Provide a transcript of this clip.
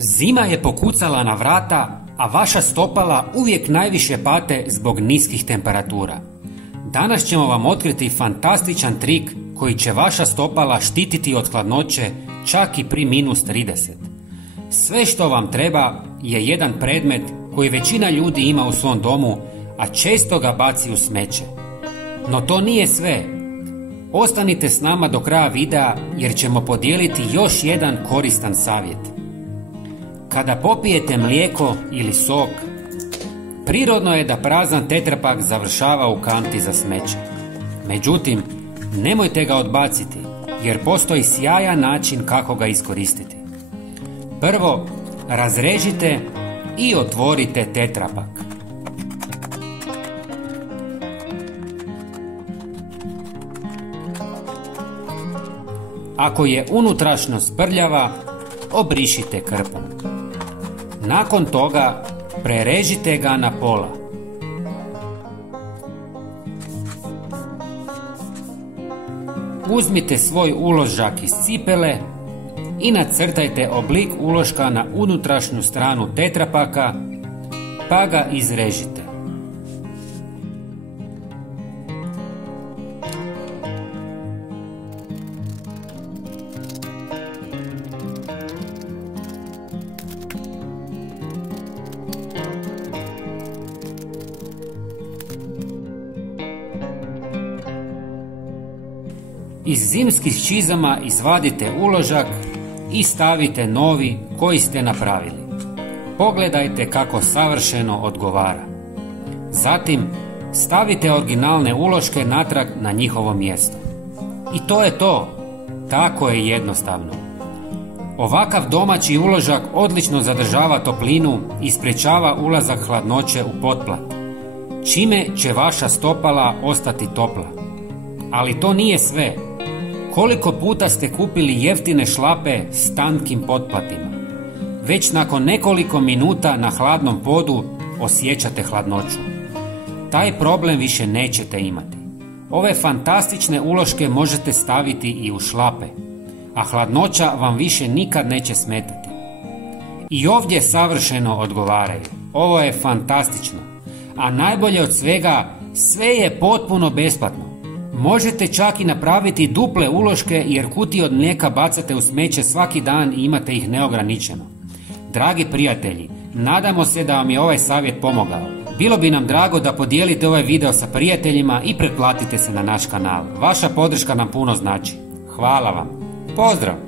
Zima je pokucala na vrata, a vaša stopala uvijek najviše pate zbog niskih temperatura. Danas ćemo vam otkriti fantastičan trik koji će vaša stopala štititi od hladnoće čak i pri -30. Sve što vam treba je jedan predmet koji većina ljudi ima u svom domu, a često ga baci u smeće. No to nije sve. Ostanite s nama do kraja videa jer ćemo podijeliti još jedan koristan savjet. Kada popijete mlijeko ili sok, prirodno je da prazan tetrapak završava u kanti za smeće. Međutim, nemojte ga odbaciti jer postoji sjajan način kako ga iskoristiti. Prvo, razrežite i otvorite tetrapak. Ako je unutrašnjost prljava, obrišite krpom. Nakon toga prerežite ga na pola. Uzmite svoj uložak iz cipele i nacrtajte oblik uloška na unutrašnju stranu tetrapaka, pa ga izrežite. Iz zimskih čizama izvadite uložak i stavite novi koji ste napravili. Pogledajte kako savršeno odgovara. Zatim stavite originalne uloške natrag na njihovo mjesto. I to je to. Tako je jednostavno. Ovakav domaći uložak odlično zadržava toplinu i sprječava ulazak hladnoće u potplat, čime će vaša stopala ostati topla. Ali to nije sve. Koliko puta ste kupili jeftine šlape s tankim potplatima? Već nakon nekoliko minuta na hladnom podu osjećate hladnoću. Taj problem više nećete imati. Ove fantastične uloške možete staviti i u šlape, a hladnoća vam više nikad neće smetati. I ovdje savršeno odgovaraju. Ovo je fantastično. A najbolje od svega, sve je potpuno besplatno. Možete čak i napraviti duple uloške jer kutije od mlijeka bacate u smeće svaki dan i imate ih neograničeno. Dragi prijatelji, nadamo se da vam je ovaj savjet pomogao. Bilo bi nam drago da podijelite ovaj video sa prijateljima i pretplatite se na naš kanal. Vaša podrška nam puno znači. Hvala vam. Pozdrav!